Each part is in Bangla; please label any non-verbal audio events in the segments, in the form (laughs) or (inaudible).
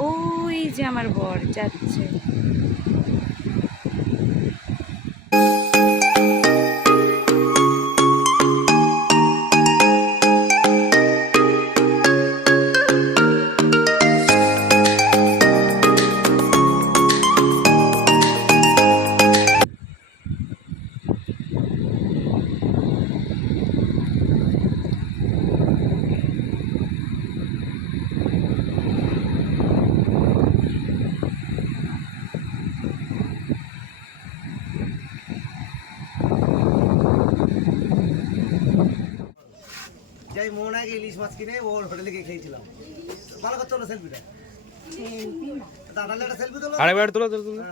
ওই যে আমার বর যাচ্ছে। আরেকবার তোলো তোলো তোলো।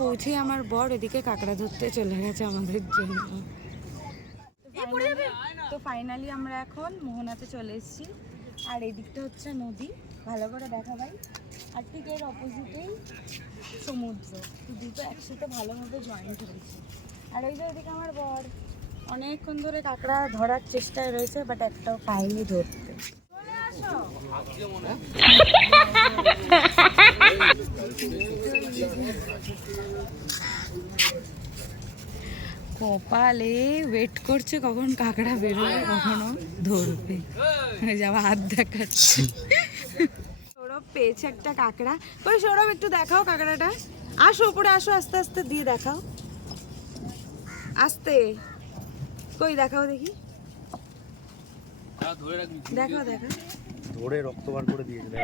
পৌঁছে আমার বর এদিকে কাঁকড়া ধরতে চলে গেছে আমাদের জন্য। তো ফাইনালি আমরা এখন মোহনাতে চলে এসেছি। আর এদিকটা হচ্ছে নদী। ভালো করে দেখা ভাই। আর ঠিক এর অপোজিটেই সমুদ্র। দুটো একসাথে ভালোভাবে জয়েন্ট হয়েছে আর ওই যে ওদিকে আমার বর, অনেকক্ষণ ধরে কাঁকড়া ধরার চেষ্টায় রয়েছে বাট একটাও পাইনি ধরতে। আসো। (laughs) কপালে ওয়েট করছে কখন কাঁকড়া বেরোবে কখনো ধরবে। ওই যে হাত দেখাচ্ছে। সৌরভ পেয়েছে একটা কাঁকড়া। ওই সৌরভ একটু দেখাও কাঁকড়াটা। আসো উপরে আসো আস্তে আস্তে দিয়ে দেখাও। আস্তে। কই দেখাও দেখি। দেখাও দেখাও। ধরে রক্ত বার করে দিয়েছিল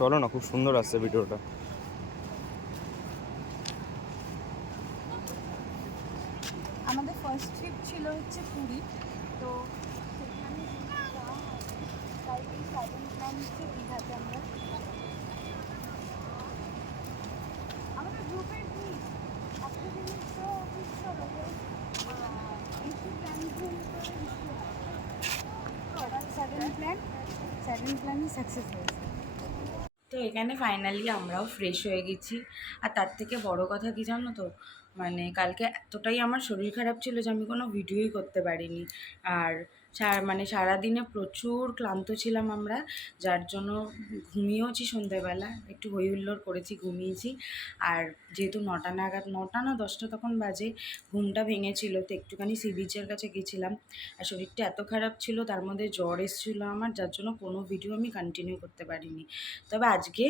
চলো না খুব সুন্দর আসছে ভিডিওটা আমাদের ফার্স্ট ট্রিপ ছিল হচ্ছে পুরী তো সেখানে যাওয়া হয়। তাই এই সাডেন প্ল্যান হচ্ছে দীঘাতে আমরা আমাদের গ্রুপের কি একটা জিনিস তো ফিক্স হলো যে ইস্যু ক্যান্সেল করে সাডেন প্ল্যান সাডেন প্ল্যানই সাকসেস হয়েছে তো এখানে ফাইনালি আমরাও ফ্রেশ হয়ে গেছি। আর তার থেকে বড় কথা কি জানো তো? মানে কালকে এতটাই আমার শরীর খারাপ ছিল যে আমি কোনো ভিডিওই করতে পারিনি। আর মানে সারাদিনে প্রচুর ক্লান্ত ছিলাম আমরা, যার জন্য ঘুমিয়েওছি সন্ধ্যেবেলা একটু হই হুল্লোড় করেছি, ঘুমিয়েছি। আর যেহেতু নটা নাগাদ, নটা না দশটা তখন বাজে, ঘুমটা ভেঙেছিল তো একটুখানি সি বিচের কাছে গেছিলাম। আর শরীরটা এত খারাপ ছিল, তার মধ্যে জ্বর এসেছিল আমার, যার জন্য কোনো ভিডিও আমি কন্টিনিউ করতে পারিনি। তবে আজকে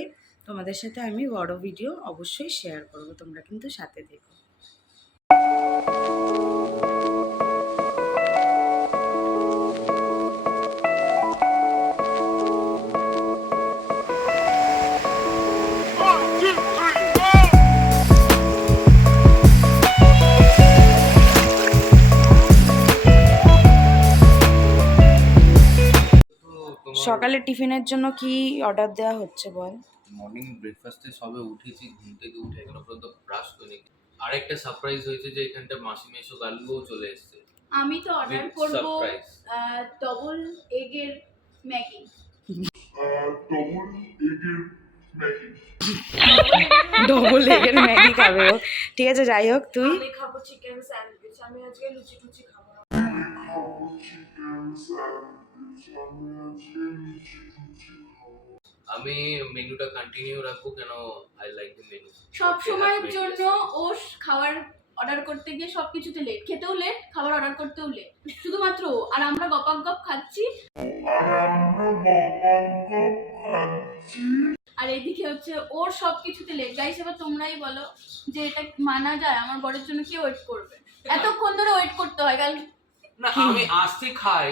তোমাদের সাথে আমি বড় ভিডিও অবশ্যই শেয়ার করব, তোমরা কিন্তু সাথে দেখো সকালে টিফিনের জন্য কি অর্ডার দেওয়া হচ্ছে বল? মর্নিং ব্রেকফাস্টে সবে উঠেছি ঘুম থেকে উঠে এখনও পর্যন্ত ব্রাশ করিনি আরেকটা সারপ্রাইজ হয়েছে যে এখানটা মাসি মেশো গালুও চলে এসেছে। আমি তো অর্ডার করব surprise. ডবল এগের ম্যাগি। ডবল এগের ম্যাগি। খাবে ও। ঠিক আছে যাই হোক তুই? আমি খাব চিকেন স্যান্ডউইচ আমি আজকে লুচি টুচি খাব না। আমি মেনুটা কন্টিনিউ রাখব কেন আই লাইক দ্য মেনু সব সময়ের জন্য ও খাবার অর্ডার করতে গিয়ে সব কিছুতে লেট খেতেও লেট খাবার অর্ডার করতেও লেট শুধুমাত্র ও। আর আমরা গপাক গপ খাচ্ছি। আর এইদিকে হচ্ছে ওর সব কিছুতে লেট গাইস এবার তোমরাই বলো যে এটা মানা যায়? আমার বরের জন্য কে ওয়েট করবে? এতক্ষণ ধরে ওয়েট করতে হয়। কাল না আমি আসতে খাই।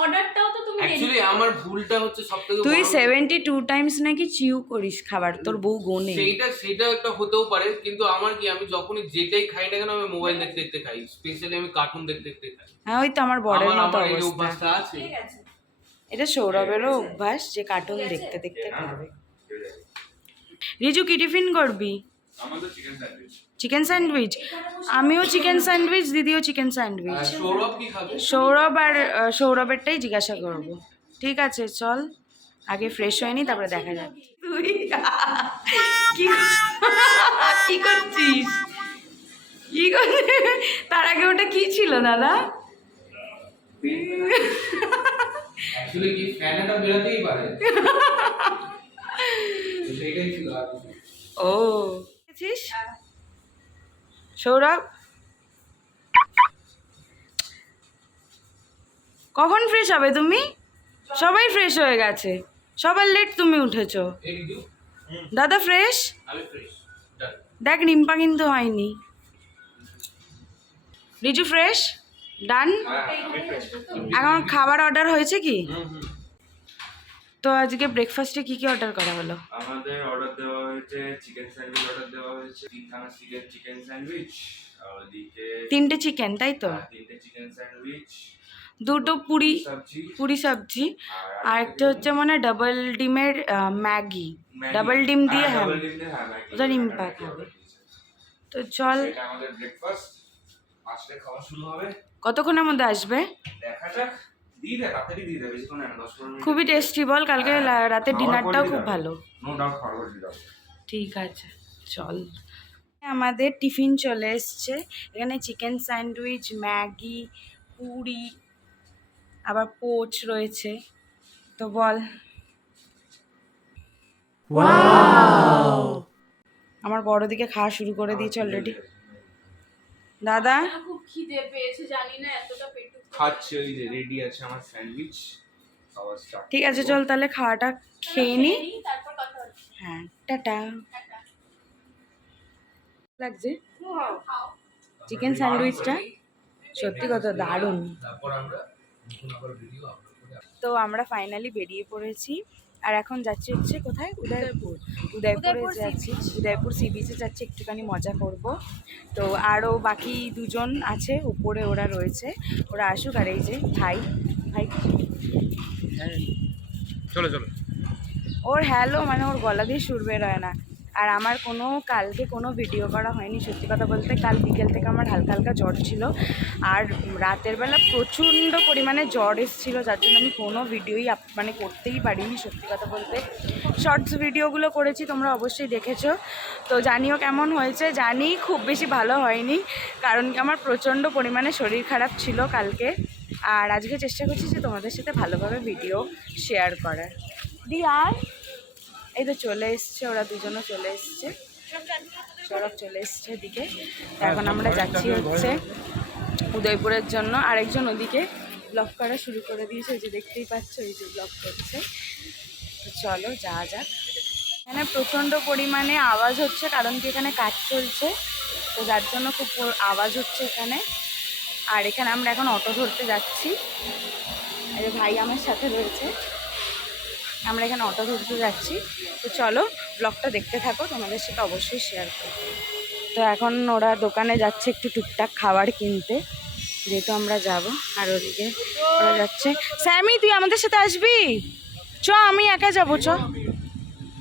অর্ডারটাও তো তুমি অ্যাকচুয়ালি আমার ভুলটা হচ্ছে সব থেকে তুই সেভেন্টি টু টাইমস নাকি চিউ করিস খাবার তোর বউ গোনে। সেইটা সেটা একটা হতেও পারে কিন্তু আমার কি আমি যখনই যেটাই খাই না কেন আমি মোবাইল দেখতে দেখতে খাই। স্পেশালি আমি কার্টুন দেখতে দেখতে খাই। হ্যাঁ ওই তো আমার আমার মতো অবস্থা। আছে। এটা সৌরভেরও অভ্যাস যে কার্টুন দেখতে দেখতে করবে। রিজু কি টিফিন করবি? চিকেন স্যান্ডউইচ আমিও চিকেন স্যান্ডউইচ দিদিও চিকেন স্যান্ডউইচ সৌরভ কি খাবে? সৌরভ আর সৌরভেরটাই জিজ্ঞাসা করব। ঠিক আছে চল। আগে ফ্রেশ হয়নি তারপরে দেখা যাক। তুই? কি? করছিস? কি করছিস? তার আগে ওটা কি ছিল দাদা? কি ফ্যানটা বেরাতেই পারে। ও। দেখেছিস সৌরভ? কখন ফ্রেশ হবে তুমি? সবাই ফ্রেশ হয়ে গেছে। সবার লেট তুমি উঠেছো। দাদা ফ্রেশ দেখ রিম্পা কিন্তু হয়নি। Riju fresh done? এখন খাবার অর্ডার হয়েছে কি? তো আজকে ব্রেকফাস্টে কি কি অর্ডার করা হলো? আমাদের অর্ডার দেওয়া হয়েছে চিকেন স্যান্ডউইচ অর্ডার দেওয়া হয়েছে তিনখানা চিকেন চিকেন স্যান্ডউইচ আর ওদিকে তিনটে চিকেন তাই তো? তিনটে চিকেন স্যান্ডউইচ দুটো পুরি পুরি সবজি। আর একটা হচ্ছে মানে ডাবল ডিমের ম্যাগি। ডাবল ডিম দিয়ে হ্যাঁ দিয়ে হ্যাঁ ওটা ডিম পাক হবে। তো চল। এটা আমাদের ব্রেকফাস্ট আসলে খাওয়া শুরু হবে। কতক্ষণের মধ্যে আসবে? দেখা যাক। দিয়ে দেয় তাড়াতাড়ি দিয়ে দেয় বেশিক্ষণ না দশ পনেরো খুবই টেস্টি বল কালকে রাতের ডিনারটাও খুব ভালো। নো ডাউট খাবার ঠিক আছে চল। আমাদের টিফিন চলে এসছে এখানে চিকেন স্যান্ডউইচ ম্যাগি পুরি আবার পোচ রয়েছে। তো বল। আমার বড় দিকে খাওয়া শুরু করে দিয়েছে অলরেডি দাদা? খুব খিদে পেয়েছে জানি না এতটা পেটু খাচ্ছে ওই যে রেডি আছে আমার স্যান্ডউইচ। ঠিক আছে চল তাহলে খাওয়াটা খেয়ে নি। তারপর কথা হচ্ছে হ্যাঁ টাটা। লাগছে? চিকেন স্যান্ডউইচটা সত্যি কথা দারুণ। তারপর আমরা নতুন আবার ভিডিও আপলোড করে তো আমরা ফাইনালি বেরিয়ে পড়েছি। আর এখন যাচ্ছি হচ্ছে কোথায়? উদয়পুর। উদয়পুরে যাচ্ছি। উদয়পুর সি বিচে যাচ্ছি একটুখানি মজা করব। তো আরও বাকি দুজন আছে উপরে ওরা রয়েছে। ওরা আসুক আর এই যে ভাই ভাই। চলো চলো। ওর হ্যালো মানে ওর গলা দিয়ে সুর বের হয় না। আর আমার কোনো, কালকে কোনো ভিডিও করা হয়নি, সত্যি কথা বলতে কাল বিকেল থেকে আমার হালকা হালকা জ্বর ছিল। আর রাতের বেলা প্রচণ্ড পরিমাণে জ্বর এসেছিল, যার জন্য আমি কোনো ভিডিওই আপ- মানে করতেই পারিনি, সত্যি কথা বলতে। শর্টস ভিডিওগুলো করেছি, তোমরা অবশ্যই দেখেছ। তো জানিও কেমন হয়েছে? জানি খুব বেশি ভালো হয়নি, কারণ কি আমার প্রচণ্ড পরিমাণে শরীর খারাপ ছিল কালকে। আর আজকে চেষ্টা করছি যে তোমাদের সাথে ভালোভাবে ভিডিও শেয়ার করার। দি আর এই তো চলে এসছে, ওরা দুজনও চলে এসছে। সৌরভ চলে এসছে এদিকে। এখন আমরা যাচ্ছি হচ্ছে উদয়পুরের জন্য। আরেকজন ওদিকে ব্লগ করা শুরু করে দিয়েছে, ওই যে দেখতেই পাচ্ছ ওই যে ব্লগ করছে। চলো যা যাক। এখানে প্রচণ্ড পরিমাণে আওয়াজ হচ্ছে, কারণ কি এখানে কাজ চলছে। তো যার জন্য খুব আওয়াজ হচ্ছে এখানে। আর এখানে আমরা এখন অটো ধরতে যাচ্ছি। ভাই আমার সাথে রয়েছে। আমরা এখানে অটো ধরতে যাচ্ছি। তো চলো ব্লগটা দেখতে থাকো, তোমাদের সাথে অবশ্যই শেয়ার করব। তো এখন ওরা দোকানে যাচ্ছে একটু টুকটাক খাবার কিনতে। যেহেতু আমরা যাব, আর ওদিকে ওরা যাচ্ছে। স্যামি, তুই আমাদের সাথে আসবি? চ, আমি একা যাব, চ।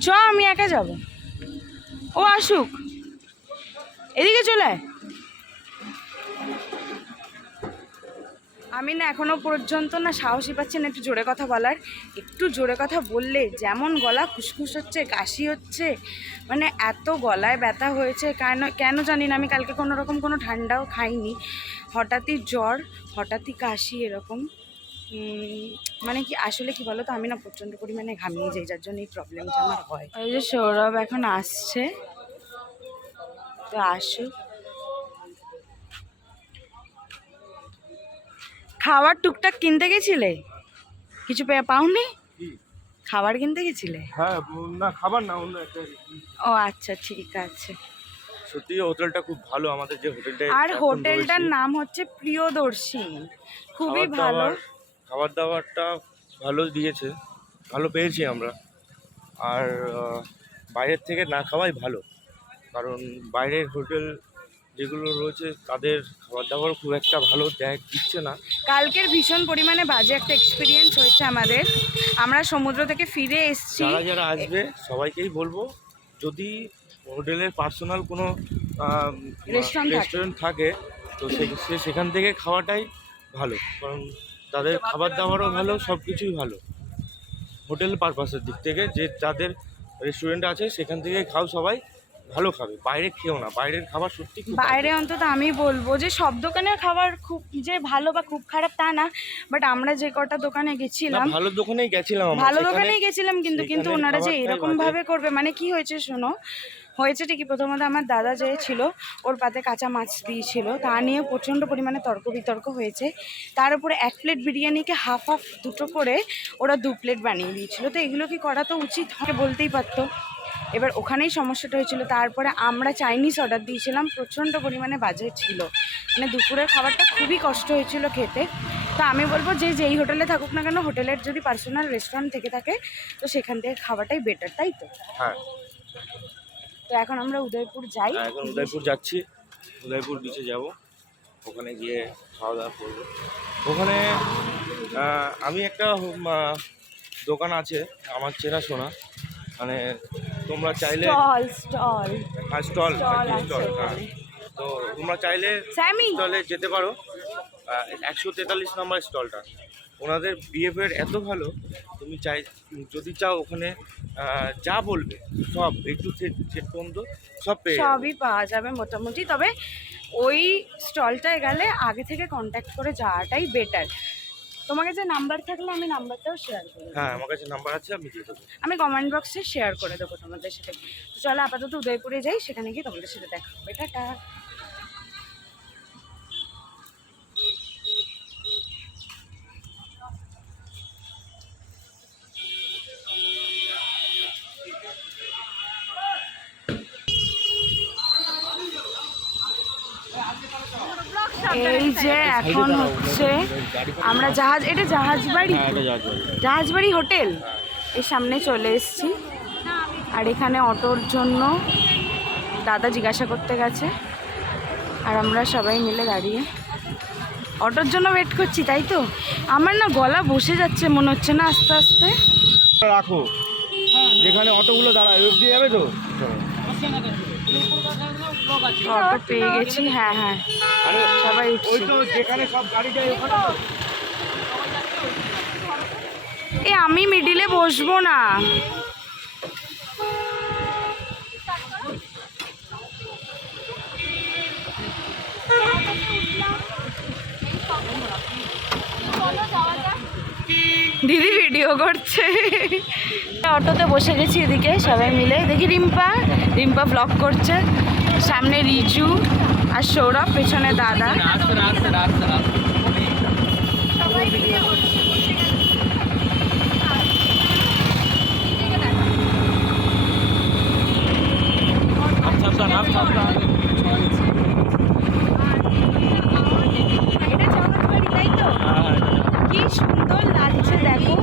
চ, আমি একা যাব। ও আসুক। এদিকে চলে আয়। আমি না এখনও পর্যন্ত না সাহসী পাচ্ছি না একটু জোরে কথা বলার। একটু জোরে কথা বললে যেমন গলা খুসখুস হচ্ছে, কাশি হচ্ছে মানে এত গলায় ব্যথা হয়েছে, কেন কেন জানি না, আমি কালকে কোনো রকম কোনো ঠান্ডাও খাইনি। হঠাৎই জ্বর, হঠাৎই কাশি এরকম। মানে কি আসলে কি বলো তো আমি না প্রচণ্ড পরিমাণে ঘামিয়ে যাই, যার জন্য এই প্রবলেমটা আমার হয়। ওই যে সৌরভ এখন আসছে, তো আসুক। খাবার টুকটাক কিনতে গেছিলে? কিছু পেয়ে পাওনি? খাবার কিনতে গেছিলে? হ্যাঁ না খাবার না অন্য একটা ও আচ্ছা ঠিক আছে। সত্যি হোটেলটা খুব ভালো। আমাদের যে হোটেলটা আর হোটেলটার নাম হচ্ছে প্রিয়দর্শী। খুবই ভালো। খাবার দাবারটা ভালো দিয়েছে। ভালো পেয়েছি আমরা। আর বাইরের থেকে না খাওয়াই ভালো। কারণ বাইরের হোটেল যেগুলো রয়েছে তাদের খাবার দাবার খুব একটা ভালো দেখ দিচ্ছে না। কালকের ভীষণ পরিমাণে বাজে একটা এক্সপিরিয়েন্স হয়েছে আমাদের। আমরা সমুদ্র থেকে ফিরে এসেছি। যারা যারা আসবে সবাইকেই বলব যদি হোটেলের পার্সোনাল কোনো রেস্টুরেন্ট থাকে। তো সে- সে সেখান থেকে খাওয়াটাই ভালো। কারণ তাদের খাবার দাবারও ভালো সব কিছুই ভালো। হোটেল পারপাসের দিক থেকে যে যাদের রেস্টুরেন্ট আছে সেখান থেকে খাও সবাই। ভালো খাবে বাইরে খেও না বাইরের খাবার সত্যি বাইরে অন্তত আমি বলব যে সব দোকানের খাবার খুব যে ভালো বা খুব খারাপ তা না বাট আমরা যে কটা দোকানে গেছিলাম ভালো দোকানেই গেছিলাম ভালো দোকানেই গেছিলাম কিন্তু কিন্তু ওনারা যে এরকম ভাবে করবে মানে কি হয়েছে শোনো হয়েছে ঠিকই প্রথমত আমার দাদা যে ছিল ওর পাতে কাঁচা মাছ দিয়েছিল তা নিয়ে প্রচণ্ড পরিমাণে তর্ক বিতর্ক হয়েছে। তার উপরে এক প্লেট বিরিয়ানিকে হাফ হাফ দুটো করে ওরা দু প্লেট বানিয়ে দিয়েছিল। তো এগুলো কি করা তো উচিত? বলতেই পারতো। এবার ওখানেই সমস্যাটা হয়েছিল। তারপরে আমরা চাইনিজ অর্ডার দিয়েছিলাম প্রচণ্ড পরিমাণে বাজে ছিল। মানে দুপুরের খাবারটা খুবই কষ্ট হয়েছিল খেতে। তো আমি বলব যে যেই হোটেলে থাকুক না কেন হোটেলের যদি পার্সোনাল রেস্টুরেন্ট থেকে থাকে তো সেখান থেকে খাওয়াটাই বেটার তাই তো? হ্যাঁ। তো এখন আমরা উদয়পুর যাই। হ্যাঁ, এখন উদয়পুর যাচ্ছি। উদয়পুর বিচে যাব। ওখানে গিয়ে খাওয়া দাওয়া করব। ওখানে আমি একটা দোকান আছে। আমার চেনা শোনা। মানে তোমরা চাইলে স্টল স্টল। হ্যাঁ স্টল স্টল স্টল হ্যাঁ। তো তোমরা চাইলে স্টলে যেতে পারো। একশো তেতাল্লিশ নম্বর স্টলটা। ওনাদের বিহেভিয়ার এত ভালো তুমি চাই যদি চাও ওখানে যা বলবে সব একটু পর্যন্ত সব পেয়ে সবই পাওয়া যাবে মোটামুটি। তবে ওই স্টলটায় গেলে আগে থেকে কন্ট্যাক্ট করে যাওয়াটাই বেটার তোমাকে যে নাম্বার থাকলে আমি নাম্বারটাও শেয়ার করে। হ্যাঁ আমার কাছে নাম্বার আছে আমি দিয়ে দেবো। আমি কমেন্ট বক্সে শেয়ার করে দেবো তোমাদের সাথে। তো চলো আপাতত উদয়পুরে যাই সেখানে গিয়ে তোমাদের সাথে দেখা হবে। টাটা। এখন হচ্ছে আমরা জাহাজ এটা জাহাজ বাড়ি জাহাজ বাড়ি হোটেল? এর সামনে চলে এসছি। আর এখানে অটোর জন্য দাদা জিজ্ঞাসা করতে গেছে। আর আমরা সবাই মিলে দাঁড়িয়ে অটোর জন্য ওয়েট করছি তাই তো? আমার না গলা বসে যাচ্ছে মনে হচ্ছে না আস্তে আস্তে। রাখো। যেখানে অটোগুলো দাঁড়ায় দিয়ে যাবে তো অটো পেয়ে গেছি হ্যাঁ হ্যাঁ। সবাই উঠছি। এ আমি মিডিলে বসবো না। দিদি ভিডিও করছে। অটোতে বসে গেছি এদিকে সবাই মিলে। দেখি রিম্পা রিম্পা ব্লগ করছে। সামনে রিজু আর সৌরভ পেছনে দাদা। জগৎবাড়ি তাই তো? কি সুন্দর লাগছে দেখো।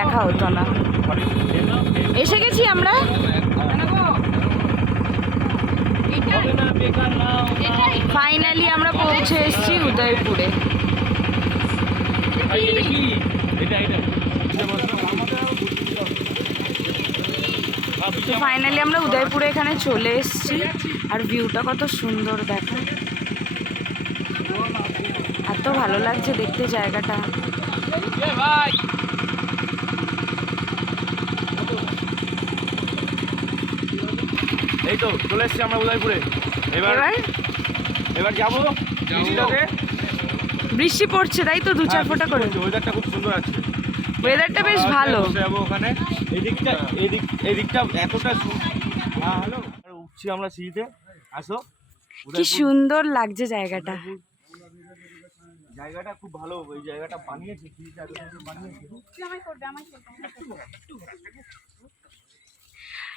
দেখা হতো না। এসে গেছি আমরা। ফাইনালি আমরা পৌঁছে এসেছি উদয়পুরে। ফাইনালি আমরা উদয়পুরে এখানে চলে এসেছি। আর ভিউটা কত সুন্দর দেখা। এত ভালো লাগছে দেখতে জায়গাটা। এই তো চলে এসছি আমরা উদয়পুরে। এবার এবার? এবার যাব বৃষ্টিটাতে। বৃষ্টি পড়ছে তাই তো দু চার ফোঁটা করে। ওয়েদারটা খুব সুন্দর আছে। ওয়েদারটা বেশ ভালো। যাব ওখানে। এদিকটা এদিক এদিকটা এতটা সু- হ্যাঁ হ্যালো। উঠছি আমরা সিঁড়িতে। আসো। কি সুন্দর লাগছে জায়গাটা। জায়গাটা খুব ভালো। ওই জায়গাটা বানিয়েছে। বানিয়েছে?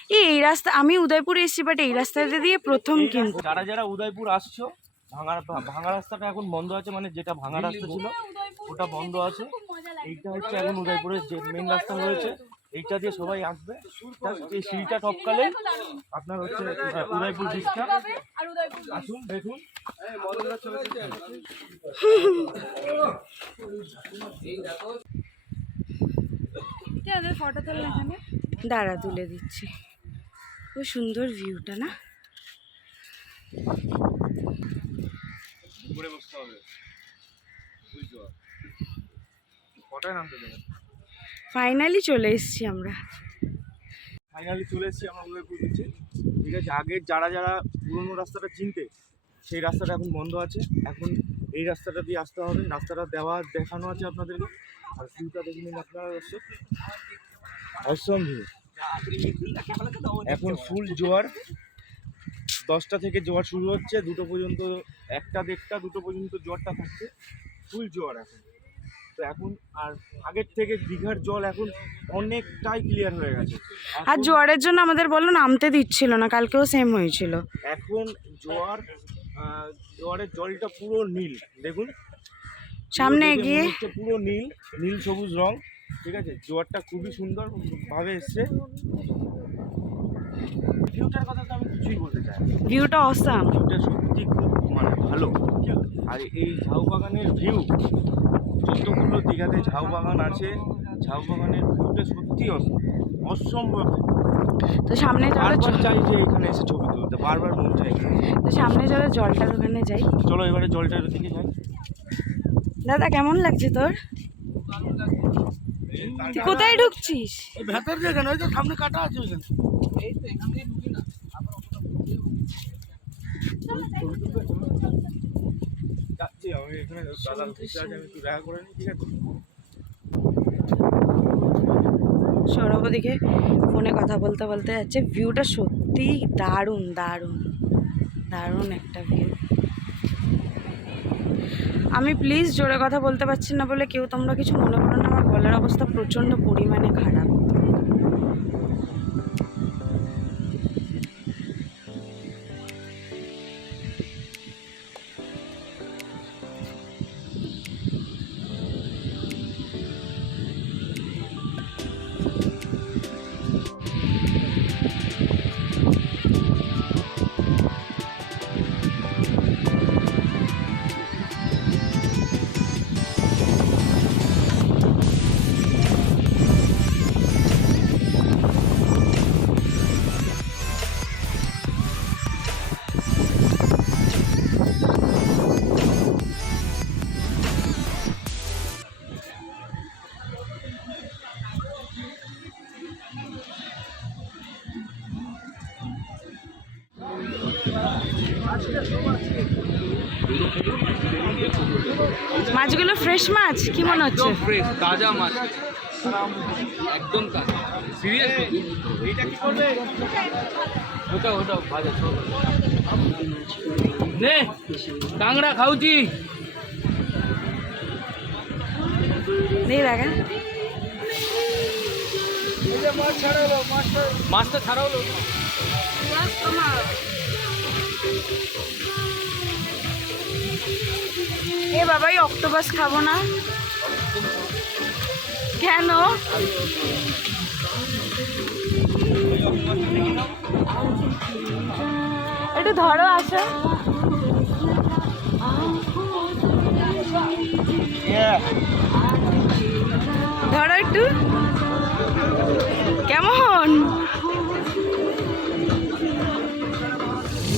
এই এই রাস্তা আমি উদয়পুরে এসেছি বাট এই রাস্তাটা দিয়ে প্রথম কিন্তু। যারা যারা উদয়পুর আসছো ভাঙা ভাঙা রাস্তাটা এখন বন্ধ আছে মানে যেটা ভাঙা রাস্তা ছিল ওটা বন্ধ আছে। এইটা হচ্ছে এখন উদয়পুরের যে মেন রাস্তা রয়েছে এইটা দিয়ে সবাই আসবে। এই সিঁড়িটা টপকালে আপনার হচ্ছে উদয়পুর ব্রিজটা আসুন দেখুন। ফটো তোলা এখানে। দাঁড়া তুলে দিচ্ছি। খুব সুন্দর ভিউটা না? ফাইনালি চলে এসেছি আমরা। ফাইনালি চলে এসেছি আমরা উদয়পুর বিচে ঠিক আছে আগে যারা যারা পুরোনো রাস্তাটা চিনতে সেই রাস্তাটা এখন বন্ধ আছে। এখন এই রাস্তাটা দিয়ে আসতে হবে। রাস্তাটা দেওয়া দেখানো আছে আপনাদেরকে। আর ভিউটা দেখে নিন আপনারা অবশ্য অসম ভিউ এখন ফুল জোয়ার। দশটা থেকে জোয়ার শুরু হচ্ছে দুটো পর্যন্ত একটা দেড়টা দুটো পর্যন্ত জোয়ারটা থাকছে। ফুল জোয়ার এখন। তো এখন আর আগের থেকে দীঘার জল এখন অনেকটাই ক্লিয়ার হয়ে গেছে। আর জোয়ারের জন্য আমাদের বলল নামতে দিচ্ছিল না কালকেও সেম হয়েছিল। এখন জোয়ার জোয়ারের জলটা পুরো নীল দেখুন। সামনে এগিয়ে। পুরো নীল নীল সবুজ রং। ঠিক আছে? জোয়ারটা খুবই সুন্দর ভাবে এসছে। ভিউটার কথা তো আমি কিছুই বলতে চাই ভিউটা অসাম ভিউটা সত্যি খুব মানে ভালো। আর এই ঝাউ বাগানের ভিউ যতগুলো দীঘাতে ঝাউ বাগান আছে ঝাউ বাগানের ভিউটা সত্যি অসম্ভব। তো সামনে চলো চাই যে এখানে এসে ছবি তুলতে বারবার মন চাই তো সামনে চলো জলটার ওখানে যাই। চলো এবারে জলটার দিকে যাই। দাদা কেমন লাগছে তোর? তুই কোথায় ঢুকছিস? ভেতর দিয়ে কেন? ওই তো সামনে কাটা আছে ওইখানে। যাচ্ছি আমি এখানে দাদা আমি একটু দেখা করে নিই ঠিক আছে? সৌরভ দিকে ফোনে কথা বলতে বলতে যাচ্ছে। ভিউটা সত্যি দারুণ দারুণ। দারুণ একটা ভিউ আমি প্লিজ জোরে কথা বলতে পারছি না বলে কেউ তোমরা কিছু মনে করো না, আমার গলার অবস্থা প্রচণ্ড পরিমাণে খারাপ। মাছগুলো ফ্রেশ মাছ? কি মনে হচ্ছে? ফ্রেশ তাজা মাছ। একদম তাজা। সিরিয়াস এইটা কি করবে ওটা ওটা ভাজা সব নে কাংড়া খাউছি দিয়ে দেখা মাছটা ছাড়াও লো এ বাবাই অক্টোপাস খাব না। কেন? একটু ধরো আসো। ধরো একটু। কেমন?